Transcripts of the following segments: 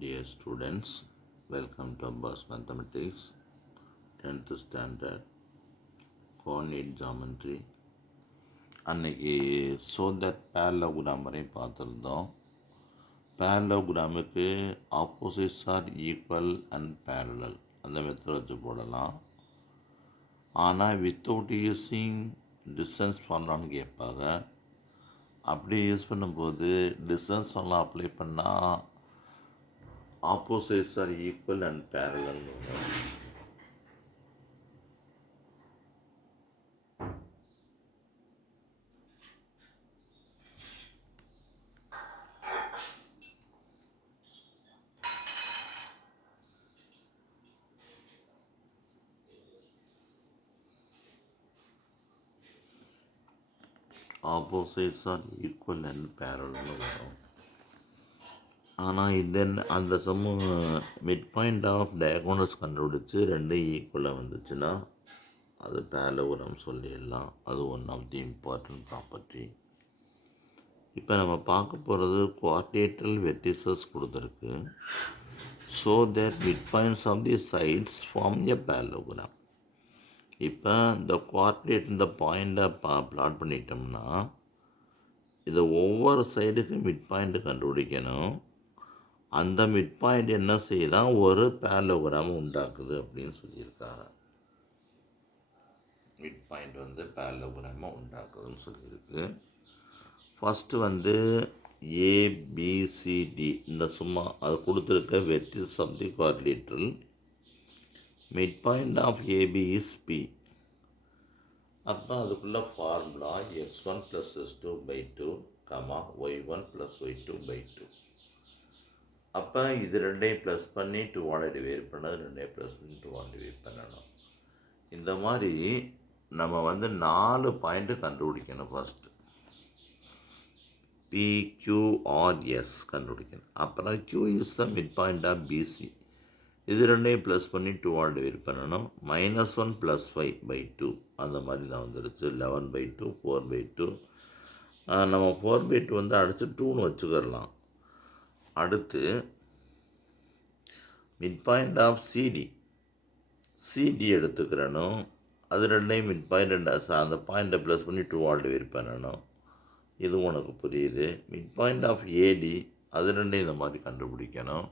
Dear students, welcome to Abbas Mathematics, 10th standard, coordinate geometry. அன்னைக்கு so that parallelogram வரை பார்த்துருந்தோம். பேரலோகிராமுக்கு opposites are equal and parallel அந்த method வச்சு போடலாம். ஆனால் வித்தவுட் யூஸிங் டிஸ்டன்ஸ் ஃபார்முலான்னு கேட்பாங்க. அப்படி யூஸ் பண்ணும்போது டிஸ்டன்ஸ் ஃபார்முலா அப்ளை பண்ணால் opposites are equal and parallel. Opposites are equal and parallel. ஆனால் அந்த மிட் பாயிண்ட் ஆஃப் டயகோனல்ஸ் கண்டுபிடிச்சி ரெண்டு ஈக்குவலாக வந்துச்சுன்னா அது பேரலோகிராம் சொல்லிடலாம். அது one of the important property. இப்போ நம்ம பார்க்க போகிறது குவாட்ரேட்டரல் வெர்டிசஸ் கொடுத்துருக்கு. So that mid points of the sides form a parallelogram. இப்போ இந்த குவாட்ரேட் இந்த பாயிண்ட்டை பிளாட் பண்ணிட்டோம்னா இதை ஒவ்வொரு சைடுக்கு மிட் பாயிண்ட்டு கண்டுபிடிக்கணும். அந்த மிட் பாயிண்ட் என்ன செய்யலாம், ஒரு பேரலோகிராம் உண்டாக்குது அப்படின்னு சொல்லியிருக்காங்க. மிட் பாயிண்ட் பேரலோகிராமாக உண்டாக்குதுன்னு சொல்லியிருக்கு. ஃபஸ்ட்டு ஏபிசிடி இந்த சும்மா அது கொடுத்துருக்க vertices of the quadrilateral. Mid point of AB is P. அப்போ அதுக்குள்ள formula x1 + x2/2, y1 + y2/2. அப்போ இது ரெண்டையும் ப்ளஸ் பண்ணி 2 டிவைட் பண்ணது, ரெண்டையும் ப்ளஸ் பண்ணி 2 டிவைட் பண்ணணும். இந்த மாதிரி நம்ம 4 பாயிண்ட்டு கண்டுபிடிக்கணும். ஃபஸ்ட்டு PQRS கண்டுபிடிக்கணும். அப்புறம் Q is the mid point of BC. இது ரெண்டையும் ப்ளஸ் பண்ணி 2 டிவைட் பண்ணணும். -1 + 5/2 அந்த மாதிரி தான் வந்துடுச்சு. 11/2, 4/2. நம்ம 4/2 அடித்து 2ன்னு வச்சுக்கிடலாம். அடுத்து மிட் பாயிண்ட் ஆஃப் சிடி எடுத்துக்கிறணும். அது ரெண்டையும் மிட் பாயிண்ட் அந்த பாயிண்ட்டை ப்ளஸ் பண்ணி 2 டிவைட் பண்ணணும். இது உனக்கு புரியுது. மிட் பாயிண்ட் ஆஃப் ஏடி அது ரெண்டையும் இந்த மாதிரி கண்டுபிடிக்கணும்.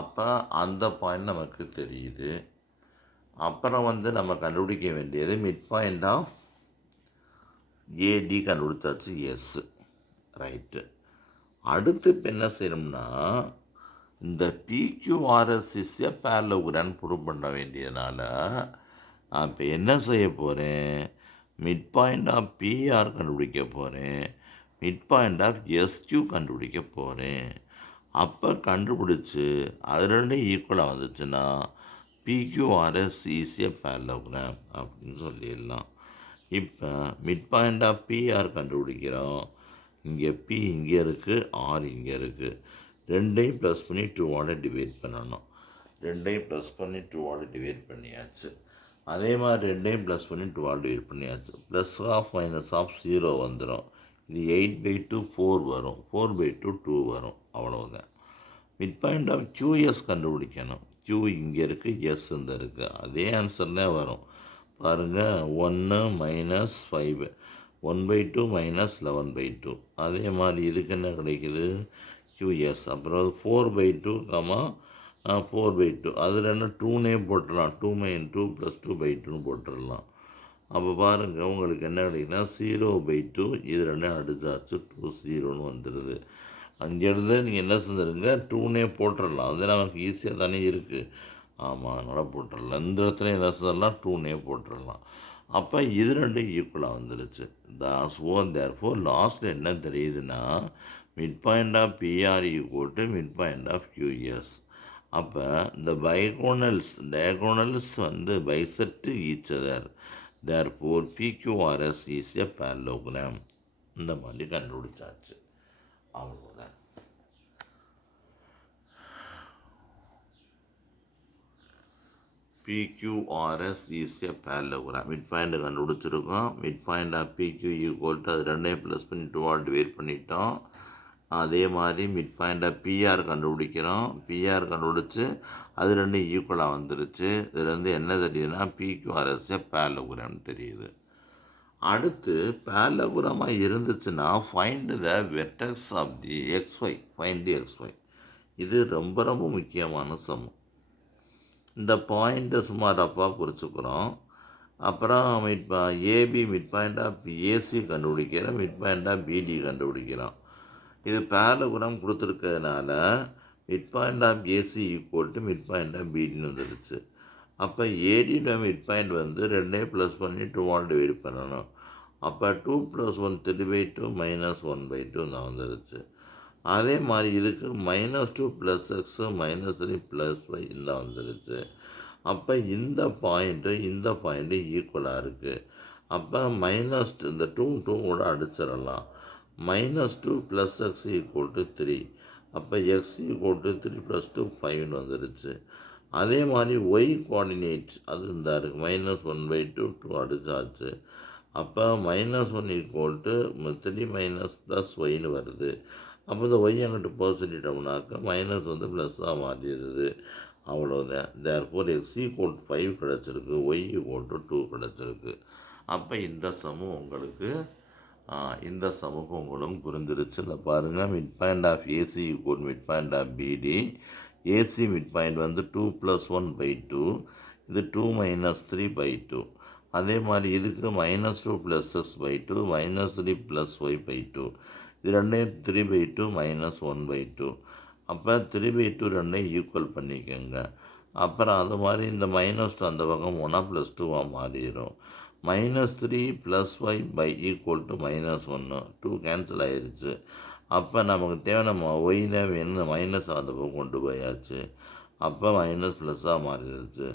அப்போ அந்த பாயிண்ட் நமக்கு தெரியுது. அப்புறம் நம்ம கண்டுபிடிக்க வேண்டியது மிட் பாயிண்ட் ஆஃப் ஏடி கண்டுபிடிச்சாச்சு, எஸ் ரைட்டு. அடுத்து இப்போ என்ன செய்யணும்னா இந்த PQRS is a parallelogram prove பண்ண வேண்டியதுனால நான் இப்போ என்ன செய்ய போகிறேன், மிட் பாயிண்ட் ஆஃப் பிஆர் கண்டுபிடிக்க போகிறேன், மிட் பாயிண்ட் ஆஃப் எஸ்கியூ கண்டுபிடிக்க போகிறேன். அப்போ கண்டுபிடிச்சி அது ரெண்டும் ஈக்குவலாக வந்துச்சுன்னா பிக்யூஆர்எஸ் இஸ் எ பேரலோகிராம் அப்படின்னு சொல்லிடலாம். இப்போ மிட் பாயிண்ட் ஆஃப் பிஆர் கண்டுபிடிக்கிறோம். இங்கே பி இங்கே இருக்குது, ஆர் இங்கே இருக்குது. ரெண்டையும் ப்ளஸ் பண்ணி 2 டிவைட் பண்ணணும். ரெண்டையும் ப்ளஸ் பண்ணி 2 டிவைட் பண்ணியாச்சு. அதே மாதிரி ரெண்டையும் ப்ளஸ் பண்ணி 2 டிவைட் பண்ணியாச்சு. ப்ளஸ் ஆஃப் மைனஸ் ஆஃப் 0 வந்துடும். இது 8/2 4 வரும், 4/2 2 வரும். அவ்வளோதான். மிட் பாயிண்ட் ஆஃப் QS கண்டுபிடிக்கணும். Q இங்கே இருக்குது, எஸ் இந்த இருக்குது. அதே ஆன்சர் தான் வரும். பாருங்கள், 1 - 5 1/2 - 11/2. அதே மாதிரி இதுக்கு என்ன கிடைக்குது, QS. அப்புறம் 4/2, 4/2 அது ரெண்டும் 2னே போட்டுடலாம். 2 + 2/2ன்னு போட்டுடலாம். அப்போ பாருங்கள் உங்களுக்கு என்ன கிடைக்குன்னா 0/2. இது ரெண்டும் அடிச்சாச்சு, 2 0ன்னு வந்துடுது. அங்கேருந்து நீங்கள் என்ன செஞ்சுருங்க, 2னே போட்டுடலாம். அது நமக்கு ஈஸியாக தானே இருக்குது. ஆமாம், அதனால் போட்டுடலாம். இந்த இடத்துல என்ன செஞ்சிடலாம், 2னே போட்டுடலாம். அப்போ இது ரெண்டும் ஈக்குவலாக வந்துடுச்சு. தேர்ஃபோர் லாஸ்ட்டில் என்ன தெரியுதுன்னா mid point of PR equal to mid point of QS. அப்போ இந்த diagonals bisect each other. Therefore PQRS is a parallelogram. இந்த மாதிரி கண்டுபிடிச்சாச்சு. அவ்வளோதான். PQRS is a parallelogram. Mid point கண்டுபிடிச்சிருக்கோம். Mid point of PQ equal to அது ரெண்டையும் plus பண்ணி 2 டிவைட் பண்ணிட்டோம். அதே மாதிரி மிட் பாயிண்டாக பிஆர் கண்டுபிடிக்கிறோம். பிஆர் கண்டுபிடிச்சி அது ரெண்டும் ஈக்குவலாக வந்துருச்சு. இதுலேருந்து என்ன தெரியுதுன்னா பிக்யூஆர்எஸ் பேரலோகிராம் தெரியுது. அடுத்து பேரலோகிராமாக இருந்துச்சுன்னா find the vertex of the XY, find the XY. இது ரொம்ப ரொம்ப முக்கியமான சமம். இந்த பாயிண்ட்டை சும்மா ரஃபாக குறிச்சுக்கிறோம். அப்புறம் AB mid point of AC கண்டுபிடிக்கிறோம், மிட் பாயிண்ட் ஆஃப் பிடி கண்டுபிடிக்கிறோம். இது பேரலோகிராம் கொடுத்துருக்கிறதுனால mid point of AC equal to mid point of பிடின்னு வந்துடுச்சு. அப்போ ஏடியோட மிட் பாயிண்ட் வந்து ரெண்டையும் ப்ளஸ் பண்ணி 2ஆல் டிவைட் பண்ணணும். அப்போ 2 + 1 3/2 -1/2 தான் வந்துடுச்சு. அதே மாதிரி இதுக்கு -2 + x -3 + y தான் வந்துடுச்சு. அப்போ இந்த பாயிண்ட்டு ஈக்குவலாக இருக்குது. அப்போ இந்த 2 கூட அடிச்சிடலாம். -2 + x = 3. அப்போ x = 3 + 2 5ன்னு வந்துடுச்சு. அதே மாதிரி ஒய் கோஆர்டினேட் அது இந்த இருக்குது -1/2 2 அடிச்சாச்சு. அப்போ -1 = 3 + yன்னு வருது. அப்போ இந்த ஒய் அங்கிட்டு போசிட்டோம்னாக்கா மைனஸ் வந்து ப்ளஸ்ஸாக மாறிடுது. அவ்வளோதான். தேர்ஃபோர் x = 5 கிடச்சிருக்கு, y = 2 கிடச்சிருக்கு. அப்போ இந்த சமூகம் உங்களுக்கு புரிஞ்சிருச்சு. இந்த பாருங்கள், mid point of AC = mid point of BD. AC mid point வந்து 2 + 1/2, இது 2 - 3/2. அதே மாதிரி இதுக்கு -2 + x/2 -3 + y/2. இது ரெண்டையும் 3/2 -1/2. அப்போ 3/2 ரெண்டையும் ஈக்குவல் பண்ணிக்கோங்க. அப்புறம் அது மாதிரி இந்த -2 அந்த பக்கம் 1 + 2ஆக மாறிடும். -3 + y = -1, 2 கேன்சல் ஆயிடுச்சு. அப்போ நமக்கு தேவை நம்ம ஒய் தான் வேணும், மைனஸ் அந்த பக்கம் கொண்டு போயாச்சு. அப்போ மைனஸ் ப்ளஸ்ஸாக மாறிடுச்சு.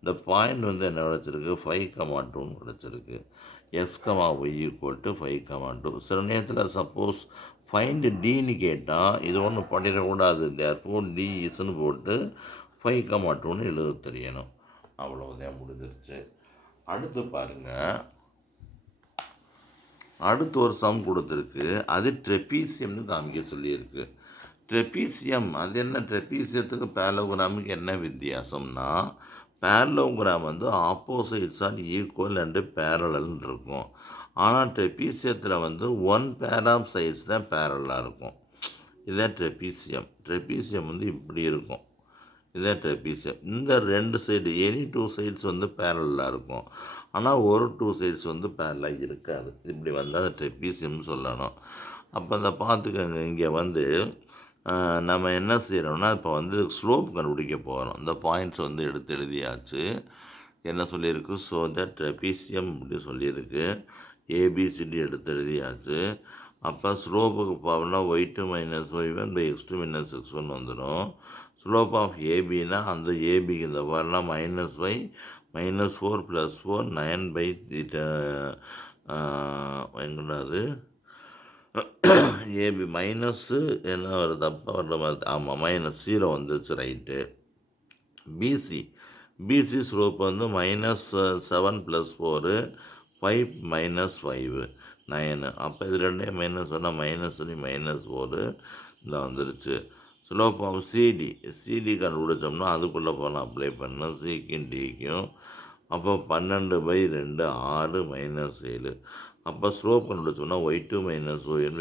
இந்த பாயிண்ட் வந்து என்ன கிடச்சிருக்கு, 5,2ன்னு கிடச்சிருக்கு. x, y = 5,2. சில நேரத்தில் சப்போஸ் ஃபைண்ட் டின்னு கேட்டால் இது ஒன்றும் பண்ணிடக்கூடாது. தேர்ஃபோர் டி இஸ்ன்னு போட்டு 5,2ன்னு எழுத தெரியணும். அவ்வளோதான், முடிஞ்சிருச்சு. அடுத்து பாருங்கள், அடுத்து ஒரு சம் கொடுத்துருக்கு. அது ட்ரெபீசியம்னு காமிக்க சொல்லியிருக்கு. ட்ரெபீசியம் அது என்ன, ட்ரெபீசியத்துக்கு பேரலோகிராமுக்கு என்ன வித்தியாசம்னா, பேரலோகிராம் வந்து ஆப்போசிட்ஸ் ஆர் ஈக்குவல் அண்டு பேரலல்னு இருக்கும். ஆனால் ட்ரெபீசியத்தில் வந்து 1 பேர் ஆஃப் சைட்ஸ் தான் பேரலாக இருக்கும். இதுதான் ட்ரெபீசியம். ட்ரெபீசியம் வந்து இப்படி இருக்கும். இதுதான் ட்ரெபீசியம். இந்த 2 சைடு எனி 2 சைட்ஸ் வந்து பேரலாக இருக்கும். ஆனால் ஒரு 2 சைட்ஸ் வந்து பேரலாக இருக்காது. இப்படி வந்தால் அதை ட்ரெபீசியம்னு சொல்லணும். அப்போ அதை பார்த்துக்கோங்க. இங்கே வந்து நம்ம என்ன செய்கிறோம்னா, இப்போ வந்து ஸ்லோப் கண்டுபிடிக்க போகிறோம். இந்த பாயிண்ட்ஸ் வந்து எடுத்து எழுதியாச்சு. என்ன சொல்லியிருக்கு, ஸோ தட் ட்ரெபீசியம் இப்படி சொல்லியிருக்கு. ஏபிசிடி எடுத்து எழுதியாச்சு. அப்போ ஸ்லோப்புக்கு போகணும்னா y2 - y1 x2 - x1 வந்துடும். ஸ்லோப் ஆஃப் ஏபின்னா அந்த ஏபிக்கு இந்த வரலாம் -y -4 + 4 9/8 எங்கடாது ஏபி மைனஸு என்ன வருது, அப்போ வர்ற மாதிரி, ஆமாம் -0 வந்துச்சு, ரைட்டு. பிசி ஸ்லோப் வந்து -7 + 4 5 - 5 9. அப்போ இது ரெண்டையும் மைனஸ் பண்ணால் -3 -4 இந்த வந்துருச்சு. ஸ்லோப் ஆஃப் சிடி கண்டுபிடிச்சோம்னா அதுக்குள்ளே போகலாம், அப்ளை பண்ணணும் சிக்கும் டிக்கும். அப்போ 12/2 6 -7. அப்போ slope கண்டுபிடிச்சோம்னா y2 - y1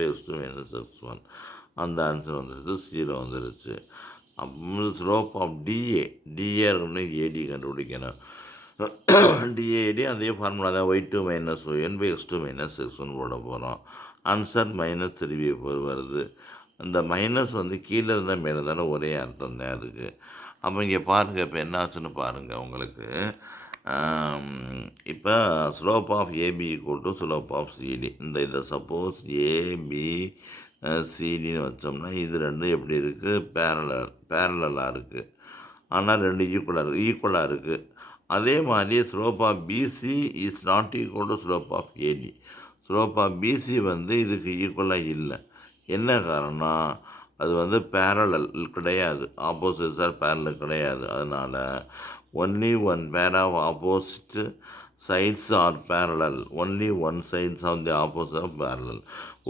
x2 - x1. அந்த ஆன்சர் வந்துருச்சு, 0 வந்துருச்சு. அப்போ ஸ்லோப் ஆஃப் டிஏ இருக்கணும், ஏடி கண்டுபிடிக்கணும். டிஏடி அதே ஃபார்முலா தான், y2 - y1 x2 - x1 போட போகிறோம். ஆன்சர் -3/4 வருது. அந்த மைனஸ் வந்து கீழே இருந்தால் மேலே தானே, ஒரே அர்த்தம் தான் இருக்குது. அப்போ இங்கே பாருங்கள், இப்போ என்ன ஆச்சுன்னு பாருங்கள் உங்களுக்கு. இப்போ slope of AB = slope of CD. இதை சப்போஸ் ஏபி சிடின்னு வச்சோம்னா இது ரெண்டும் எப்படி இருக்குது, பேரலாக இருக்குது. ஆனால் ரெண்டு ஈக்குவலாக இருக்குது. அதே மாதிரி slope of BC is not equal to slope of AD. Slope of BC வந்து இதுக்கு ஈக்குவலாக இல்லை. என்ன காரணம், அது வந்து பேரலல் கிடையாது, ஆப்போசிட்ஸ் ஆர் பேரலல் கிடையாது. அதனால் only 1 pair of opposite sides are parallel, only one sides of the opposite are parallel.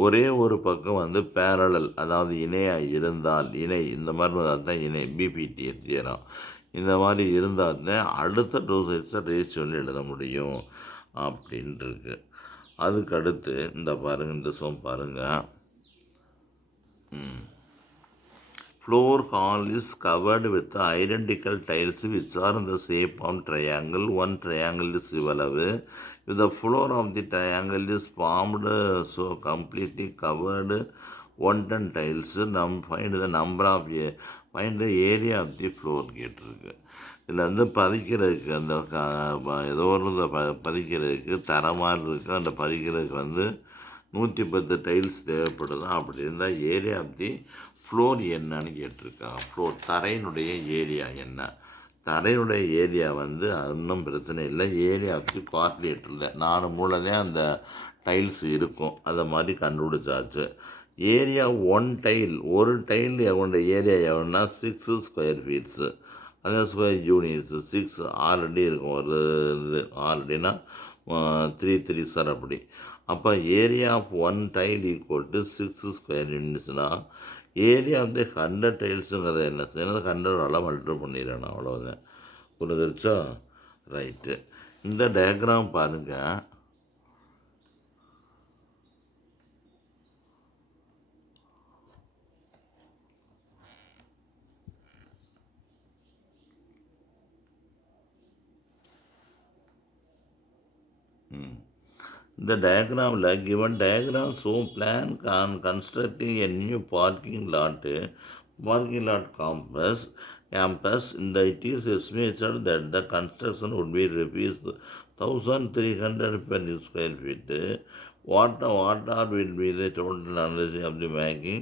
ஒரே ஒரு பக்கம் வந்து parallel, அதாவது இணையாக இருந்தால், இணை இந்த மாதிரி வந்தால் தான் இணை, பிபிடி தியரம். இந்த மாதிரி இருந்தால் தான் அடுத்த டூ சைட்ஸை ரேஷியோன்னு எழுத முடியும் அப்படின்ட்டு இருக்கு. அதுக்கு அடுத்து இந்த பாருங்கள், இந்த சோம் பாருங்கள். Floor hall is covered with identical tiles which are in the shape of triangle. One triangle is இவ்வளவு. If the floor of the triangle is formed so completely covered 110 tiles, find the number of find the area of the floor கேட்டிருக்கு. இதில் வந்து பதிக்கிறதுக்கு அந்த ஏதோ ஒரு பதிக்கிறதுக்கு தரமாக இருக்குது. அந்த பதிக்கிறதுக்கு வந்து 110 டைல்ஸ் தேவைப்படுது. அப்படி இருந்தால் ஏரியா ஆஃப் தி ஃப்ளோர் என்னன்னு கேட்டிருக்காங்க. ஃப்ளோர் தரையினுடைய ஏரியா என்ன? தரையினுடைய ஏரியா வந்து இன்னும் பிரச்சனை இல்லை. ஏரியா ஆஃப் தி குவாட்ரிலேட்டரில் 4 மூலைதான் அந்த டைல்ஸ் இருக்கும். அதை மாதிரி கண்டுபிடிச்சாச்சு. ஏரியா ஒன் டைல், ஒரு டைல் கொண்ட ஏரியா எவ்வளோன்னா 6 ஸ்கொயர் ஃபீட்ஸு. அதே ஸ்கொயர் யூனிட்ஸு 6 ஆல்ரெடி இருக்கும். ஒரு இது ஆல்ரெடினா 3 3 சார் அப்படி. அப்போ area of one tile equal to 6 square யூனிட்ஸ்னால் ஏரியா வந்து 100 டைல்ஸுங்கிறத என்ன செய்யணும், 100 மல்டிப்ளை பண்ணிடணும், அவ்வளோதான். புரிஞ்சிருச்சா? ரைட்டு. இந்த டயக்ராம் பாருங்கள். இந்த diagramல given diagram show plan on constructing a new parking lot campus. It is estimated that the construction would be rupees 1,300 per square feet. What will be the total analysis of the making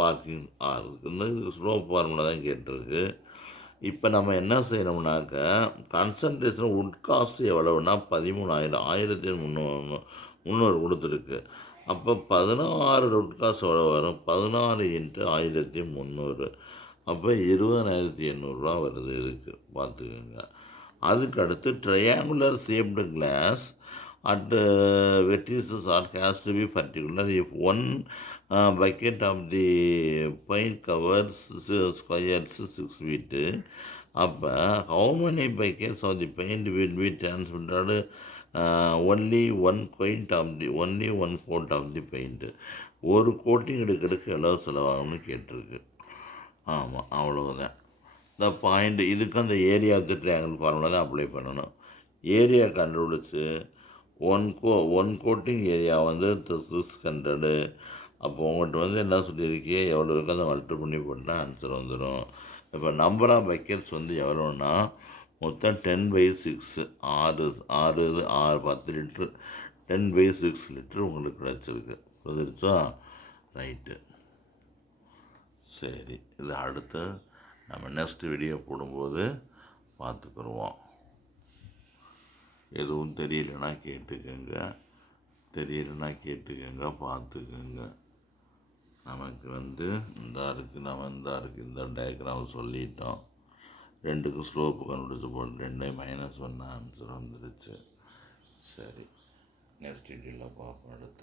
parking R? இந்த slope formula தான் கேட்டிருக்கு. இப்போ நம்ம என்ன செய்யணும்னாக்க concentration உட் cost எவ்வளவுனா 13,300 கொடுத்துருக்கு. அப்போ 16 உட் cost எவ்வளோ வரும்? 16 × 1300, அப்போ 20,800 வருது. இதுக்கு பார்த்துக்கோங்க. அதுக்கு அடுத்து triangular shaped glass at vertices are has to be particular. If one bucket of the paint covers squares 6 feet, அப்போ how many buckets of the paint will be transmitted? Only one coat of the paint. ஒரு coating எடுக்கிறதுக்கு எவ்வளோ செலவாகும்னு கேட்டிருக்கு. ஆமாம், அவ்வளோதான். இந்த point இதுக்கு அந்த area of the triangle formula தான் அப்ளை பண்ணணும். ஏரியா கண்டுபிடிச்சி ஒன் கோட்டிங் ஏரியா வந்து 600. அப்போ உங்கள்கிட்ட வந்து என்ன சொல்லியிருக்கே எவ்வளோ இருக்கோ அதை மல்டிப்ளை பண்ணி போட்டால் ஆன்சர் வந்துடும். இப்போ நம்பர் ஆஃப் பக்கெட்ஸ் வந்து எவ்வளோன்னா மொத்தம் 10/6, 10 லிட்ரு, 10/6 லிட்ரு உங்களுக்கு கிடச்சிருக்கு. புரிஞ்சிருச்சா? ரைட்டு. சரி, இது அடுத்து நம்ம நெக்ஸ்ட் வீடியோ போடும்போது பார்த்துக்குருவோம். எதுவும் தெரியலன்னா கேட்டுக்கோங்க, பார்த்துக்கோங்க. நமக்கு வந்து இந்த டயக்ராம் சொல்லிட்டோம். 2க்கு ஸ்லோப்பு கண்டுபிடிச்சி போட்டு 2 - 1 ஆன்சர் வந்துடுச்சு. சரி, நெக்ஸ்ட் வீடியோவில் பார்ப்போம் அடுத்து.